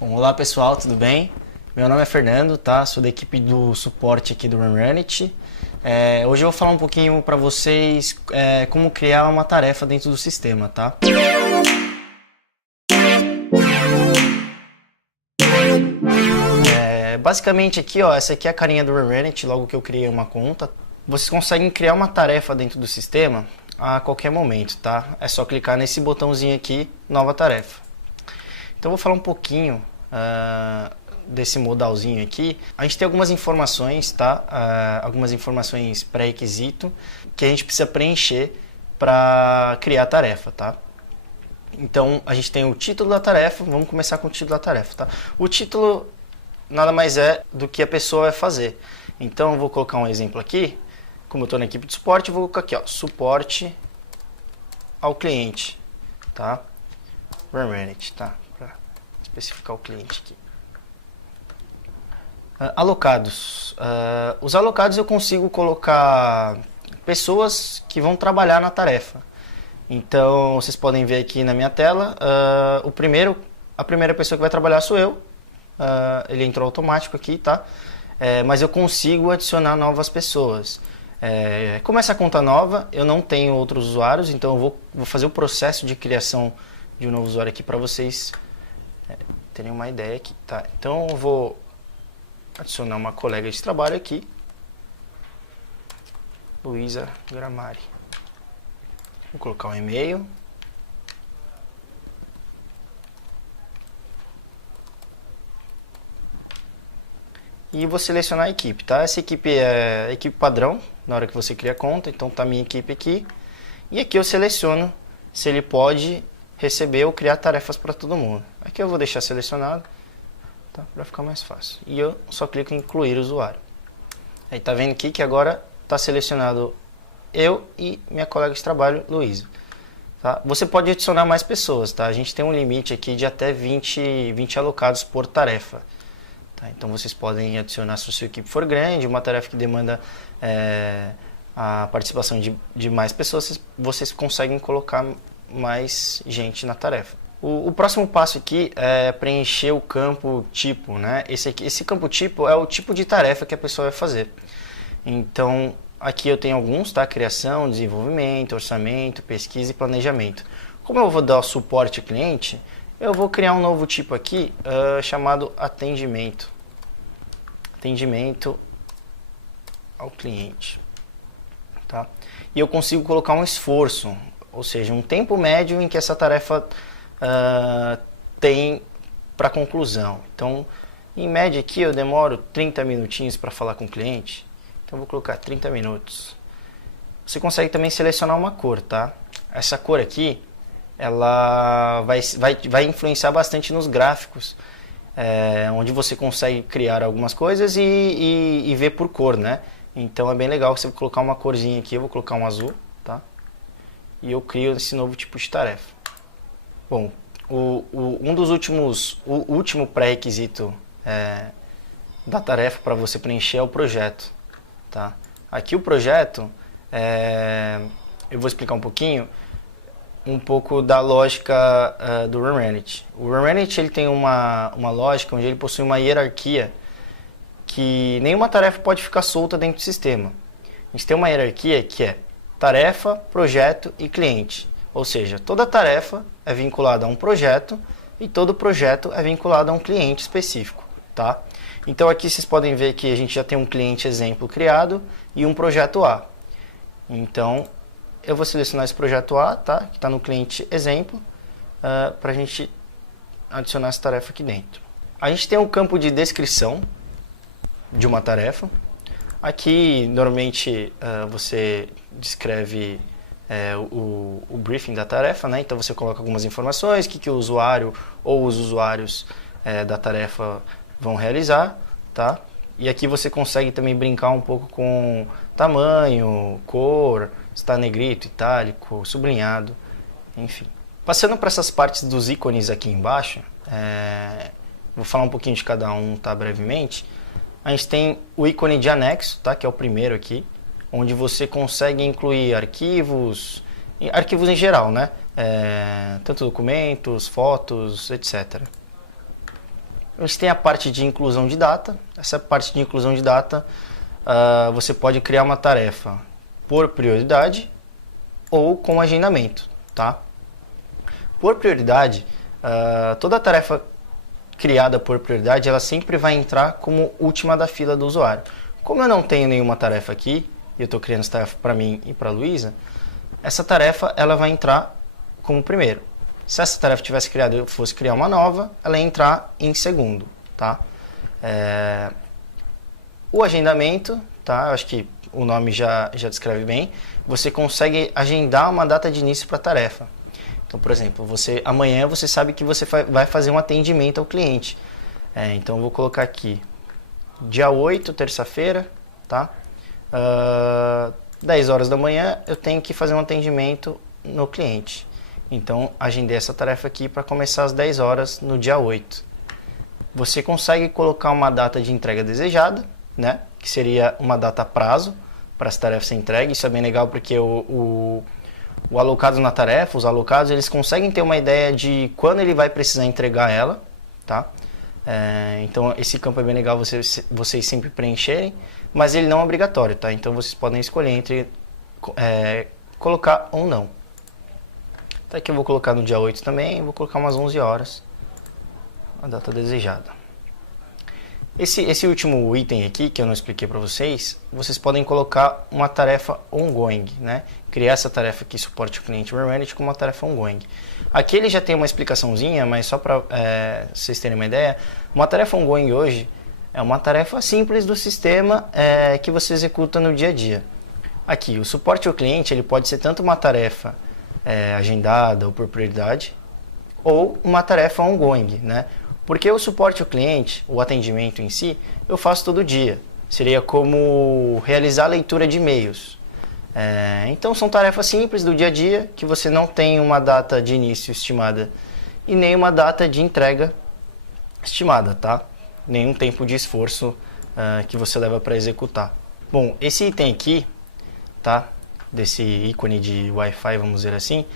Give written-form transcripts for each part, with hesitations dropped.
Bom, olá pessoal, tudo bem? Meu nome é Fernando, tá? Sou da equipe do suporte aqui do Runrunit. Hoje eu vou falar um pouquinho para vocês como criar uma tarefa dentro do sistema, tá? Basicamente aqui, ó, essa aqui é a carinha do Runrunit, logo que eu criei uma conta. Vocês conseguem criar uma tarefa dentro do sistema a qualquer momento, tá? É só clicar nesse botãozinho aqui, nova tarefa. Então eu vou falar um pouquinho desse modalzinho aqui. A gente tem algumas informações, tá? Algumas informações pré-requisito que a gente precisa preencher para criar a tarefa, tá? Então a gente tem o título da tarefa. Vamos começar com o título da tarefa, tá? O título nada mais é do que a pessoa vai fazer. Então eu vou colocar um exemplo aqui. Como eu estou na equipe de suporte, eu vou colocar aqui, ó, suporte ao cliente, tá? Runrunit, tá? Especificar o cliente aqui. Alocados. Os alocados eu consigo colocar pessoas que vão trabalhar na tarefa. Então, vocês podem ver aqui na minha tela, a primeira pessoa que vai trabalhar sou eu. Ele entrou automático aqui, tá? Mas eu consigo adicionar novas pessoas. Como essa conta nova, eu não tenho outros usuários, então eu vou fazer o processo de criação de um novo usuário aqui para vocês terem uma ideia aqui, tá? Então eu vou adicionar uma colega de trabalho aqui, Luísa Gramari. Vou colocar um e-mail. E vou selecionar a equipe, tá? Essa equipe é a equipe padrão, na hora que você cria a conta, então tá a minha equipe aqui. E aqui eu seleciono se ele pode receber ou criar tarefas para todo mundo. Aqui eu vou deixar selecionado, tá? Para ficar mais fácil. E eu só clico em incluir o usuário. Aí tá vendo aqui que agora tá selecionado eu e minha colega de trabalho, Luísa. Tá? Você pode adicionar mais pessoas, tá? A gente tem um limite aqui de até 20 alocados por tarefa. Tá? Então vocês podem adicionar, se a sua equipe for grande, uma tarefa que demanda a participação de mais pessoas, vocês conseguem colocar mais gente na tarefa. O próximo passo aqui é preencher o campo tipo, né? Esse campo tipo é o tipo de tarefa que a pessoa vai fazer. Então, aqui eu tenho alguns, tá? Criação, desenvolvimento, orçamento, pesquisa e planejamento. Como eu vou dar o suporte ao cliente, eu vou criar um novo tipo aqui chamado atendimento. Atendimento ao cliente, tá? E eu consigo colocar um esforço, ou seja, um tempo médio em que essa tarefa tem para conclusão. Então, em média aqui eu demoro 30 minutinhos para falar com o cliente, então eu vou colocar 30 minutos. Você consegue também selecionar uma cor, tá? Essa cor aqui, ela vai influenciar bastante nos gráficos, onde você consegue criar algumas coisas e ver por cor, né? Então é bem legal você colocar uma corzinha aqui, eu vou colocar um azul, tá? E eu crio esse novo tipo de tarefa. Bom, o último pré-requisito da tarefa para você preencher é o projeto, tá? Aqui o projeto, eu vou explicar um pouco da lógica do Runrunit. O Runrunit ele tem uma lógica onde ele possui uma hierarquia que nenhuma tarefa pode ficar solta dentro do sistema. A gente tem uma hierarquia que é tarefa, projeto e cliente. Ou seja, toda tarefa é vinculada a um projeto e todo projeto é vinculado a um cliente específico, tá? Então aqui vocês podem ver que a gente já tem um cliente exemplo criado e um projeto A. Então eu vou selecionar esse projeto A, tá? Que está no cliente exemplo, para a gente adicionar essa tarefa aqui dentro. A gente tem um campo de descrição de uma tarefa. Aqui normalmente você descreve o briefing da tarefa, né? Então você coloca algumas informações, o que o usuário ou os usuários da tarefa vão realizar, tá? E aqui você consegue também brincar um pouco com tamanho, cor, se está negrito, itálico, sublinhado, enfim. Passando para essas partes dos ícones aqui embaixo, vou falar um pouquinho de cada um, tá, brevemente. A gente tem o ícone de anexo, tá, que é o primeiro aqui, onde você consegue incluir arquivos em geral, né? Tanto documentos, fotos, etc. A gente tem a parte de inclusão de data. Essa parte de inclusão de data, você pode criar uma tarefa por prioridade ou com agendamento, tá? Por prioridade, toda tarefa criada por prioridade, ela sempre vai entrar como última da fila do usuário. Como eu não tenho nenhuma tarefa aqui, e eu estou criando essa tarefa para mim e para a Luísa, essa tarefa ela vai entrar como primeiro. Se essa tarefa tivesse criado e eu fosse criar uma nova, ela ia entrar em segundo, tá? O agendamento, tá? Eu acho que o nome já descreve bem. Você consegue agendar uma data de início para a tarefa. Então, por exemplo, amanhã você sabe que você vai fazer um atendimento ao cliente. Então, eu vou colocar aqui, dia 8, terça-feira, tá? 10 horas da manhã, eu tenho que fazer um atendimento no cliente. Então, agendei essa tarefa aqui para começar às 10 horas no dia 8. Você consegue colocar uma data de entrega desejada, né? Que seria uma data prazo para essa tarefa ser entregue. Isso é bem legal porque o alocado na tarefa, os alocados, eles conseguem ter uma ideia de quando ele vai precisar entregar ela, tá? Então, esse campo é bem legal vocês sempre preencherem, mas ele não é obrigatório, tá? Então, vocês podem escolher entre colocar ou não. Então, aqui eu vou colocar no dia 8 também, vou colocar umas 11 horas, a data desejada. Esse último item aqui, que eu não expliquei para vocês podem colocar uma tarefa ongoing, né? Criar essa tarefa aqui, suporte ao cliente Manage, como uma tarefa ongoing. Aqui ele já tem uma explicaçãozinha, mas só para vocês terem uma ideia, uma tarefa ongoing hoje é uma tarefa simples do sistema que você executa no dia a dia. Aqui, o suporte ao cliente ele pode ser tanto uma tarefa agendada ou por prioridade, ou uma tarefa ongoing, né? Porque o suporte ao cliente, o atendimento em si, eu faço todo dia. Seria como realizar a leitura de e-mails. Então são tarefas simples do dia a dia, que você não tem uma data de início estimada e nem uma data de entrega estimada, tá? Nenhum tempo de esforço que você leva para executar. Bom, esse item aqui, tá? Desse ícone de Wi-Fi, vamos dizer assim,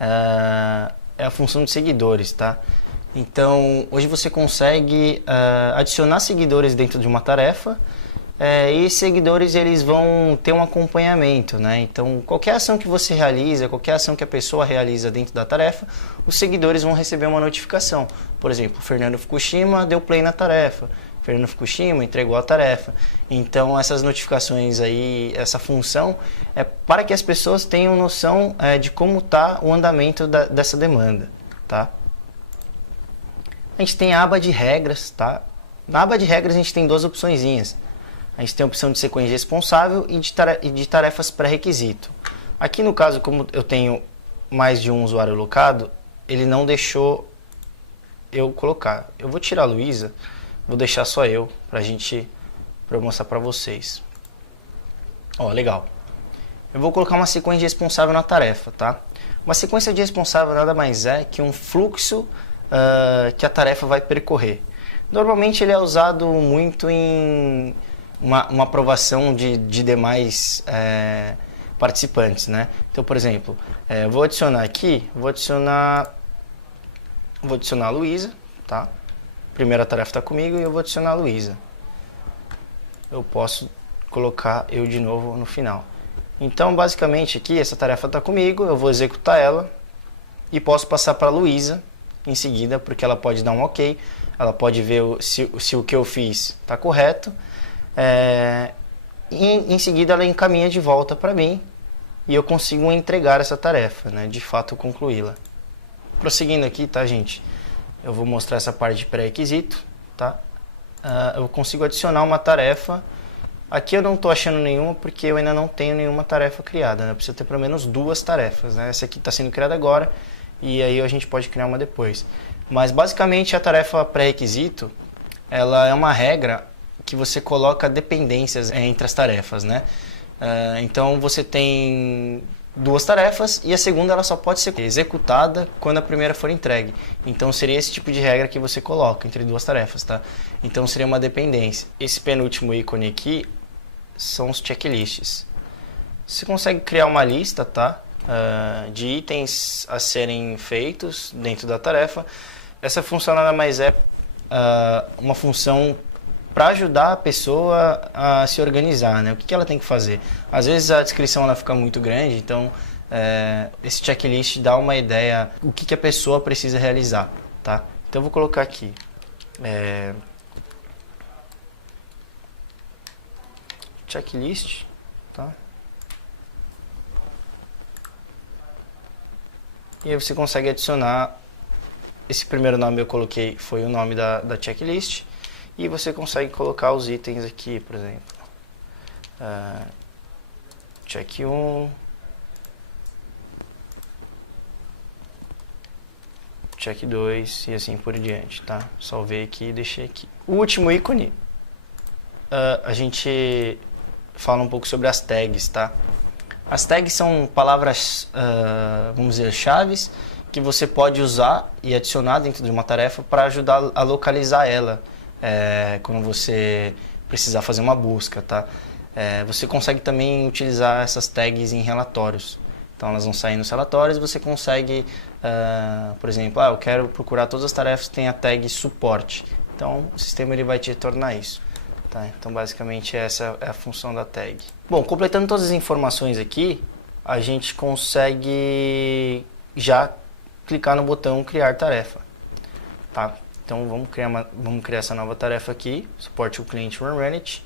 é a função de seguidores, tá? Então, hoje você consegue adicionar seguidores dentro de uma tarefa e esses seguidores eles vão ter um acompanhamento, né? Então, qualquer ação que você realiza, qualquer ação que a pessoa realiza dentro da tarefa, os seguidores vão receber uma notificação. Por exemplo, Fernando Fukushima deu play na tarefa, Fernando Fukushima entregou a tarefa. Então, essas notificações aí, essa função é para que as pessoas tenham noção de como está o andamento dessa demanda, tá? A gente tem a aba de regras, tá? Na aba de regras a gente tem duas opçõezinhas. A gente tem a opção de sequência responsável e de tarefas pré-requisito. Aqui no caso, como eu tenho mais de um usuário alocado, ele não deixou eu colocar. Eu vou tirar a Luísa, vou deixar só eu, para eu mostrar para vocês. Ó, legal. Eu vou colocar uma sequência de responsável na tarefa, tá? Uma sequência de responsável nada mais é que um fluxo que a tarefa vai percorrer. Normalmente ele é usado muito em uma aprovação de demais participantes, né? Então, por exemplo, vou adicionar aqui, vou adicionar a Luísa, tá? Primeira tarefa está comigo e eu vou adicionar a Luísa. Eu posso colocar eu de novo no final. Então, basicamente aqui, essa tarefa está comigo, eu vou executar ela e posso passar para a Luísa em seguida, porque ela pode dar um ok, ela pode ver se o que eu fiz está correto, e em seguida ela encaminha de volta para mim e eu consigo entregar essa tarefa, né, de fato concluí-la. Prosseguindo aqui, tá, gente? Eu vou mostrar essa parte de pré-requisito, tá? Eu consigo adicionar uma tarefa. Aqui eu não estou achando nenhuma porque eu ainda não tenho nenhuma tarefa criada, né? Eu preciso ter pelo menos duas tarefas, né? Essa aqui está sendo criada agora e aí a gente pode criar uma depois. Mas basicamente a tarefa pré-requisito, ela é uma regra que você coloca dependências entre as tarefas, né? Então você tem duas tarefas e a segunda ela só pode ser executada quando a primeira for entregue. Então seria esse tipo de regra que você coloca entre duas tarefas, tá? Então seria uma dependência. Esse penúltimo ícone aqui são os checklists. Você consegue criar uma lista, tá? De itens a serem feitos dentro da tarefa. Essa função nada mais é uma função para ajudar a pessoa a se organizar, né? O que ela tem que fazer? Às vezes a descrição ela fica muito grande, então esse checklist dá uma ideia o que a pessoa precisa realizar, tá? Então eu vou colocar aqui checklist, tá? E aí você consegue adicionar, esse primeiro nome eu coloquei, foi o nome da checklist, e você consegue colocar os itens aqui, por exemplo, check 1, check 2 e assim por diante, tá? Salvei aqui e deixei aqui. O último ícone, a gente fala um pouco sobre as tags, tá? As tags são palavras, vamos dizer, chaves, que você pode usar e adicionar dentro de uma tarefa para ajudar a localizar ela quando você precisar fazer uma busca, tá? Você consegue também utilizar essas tags em relatórios. Então elas vão sair nos relatórios e você consegue, por exemplo, eu quero procurar todas as tarefas que tem a tag suporte. Então o sistema ele vai te retornar isso. Tá? Então basicamente essa é a função da tag. Bom, completando todas as informações aqui, a gente consegue já clicar no botão criar tarefa. Tá? Então vamos criar essa nova tarefa aqui, suporte o cliente Runit.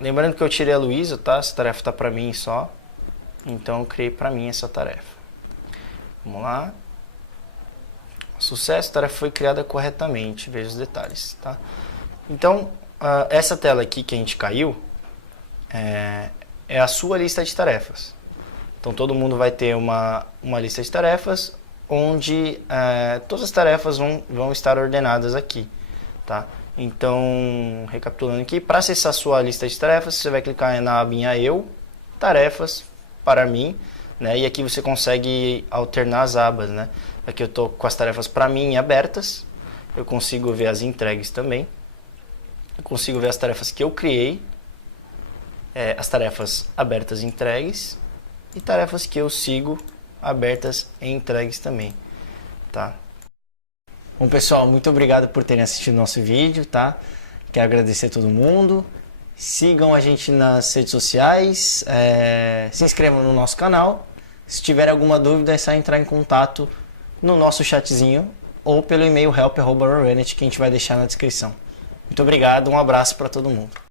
Lembrando que eu tirei a Luísa, tá? Essa tarefa está para mim só. Então eu criei para mim essa tarefa. Vamos lá. Sucesso, a tarefa foi criada corretamente. Veja os detalhes, tá? Então, essa tela aqui que a gente caiu é a sua lista de tarefas. Então todo mundo vai ter uma lista de tarefas onde todas as tarefas vão estar ordenadas aqui, tá? Então, recapitulando aqui, para acessar a sua lista de tarefas, você vai clicar na abinha Eu, Tarefas, para mim, né? E aqui você consegue alternar as abas, né? Aqui eu estou com as tarefas para mim abertas, eu consigo ver as entregues também, eu consigo ver as tarefas que eu criei, as tarefas abertas e entregues, e tarefas que eu sigo abertas e entregues também, tá? Bom, pessoal, muito obrigado por terem assistido nosso vídeo, tá? Quero agradecer a todo mundo. Sigam a gente nas redes sociais, se inscrevam no nosso canal. Se tiver alguma dúvida, é só entrar em contato no nosso chatzinho ou pelo e-mail help@runit que a gente vai deixar na descrição. Muito obrigado, um abraço para todo mundo.